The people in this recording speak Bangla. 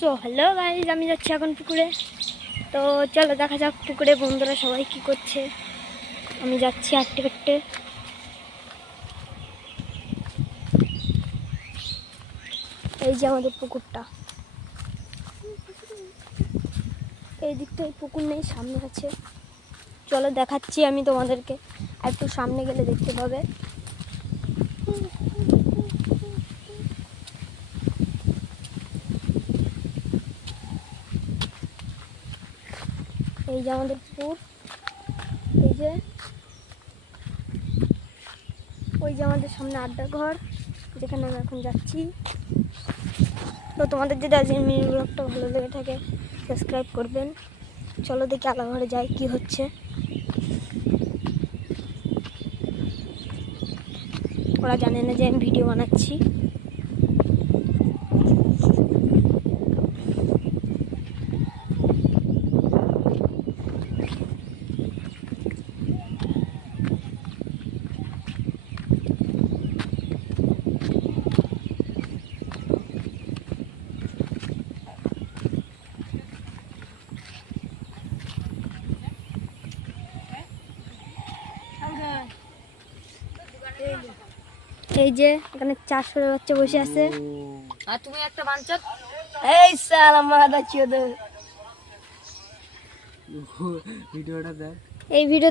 সো হ্যালো গাইজ, আমি যাচ্ছি এখন পুকুরে। তো চলো দেখা যাক পুকুরে বন্ধুরা সবাই কি করছে। আমি যাচ্ছি হাঁটতে হাঁটতে। এই যে আমাদের পুকুরটা, এই দিকটায় পুকুর নেই, সামনে আছে। চলো দেখাচ্ছি আমি তোমাদেরকে, আর একটু সামনে গেলে দেখতে পাবে। এই যে আমাদের পুকুর, এই যে ওই যে আমাদের সামনে আড্ডার ঘর, যেখানে আমি এখন যাচ্ছি। তো তোমাদের যদি আজকের মিনি ব্লগটা ভালো লেগে থাকে সাবস্ক্রাইব করবেন। চলো দেখি আলাদা ঘরে যাই কি হচ্ছে। ওরা জানে না যে আমি ভিডিও বানাচ্ছি। এই যে এখানে 400 বাচ্চা বসে আছে। আর তুমি একটা বাঞ্চত এই সালা মাদা চোদ, ভিডিওটা দেখ। এই ভিডিও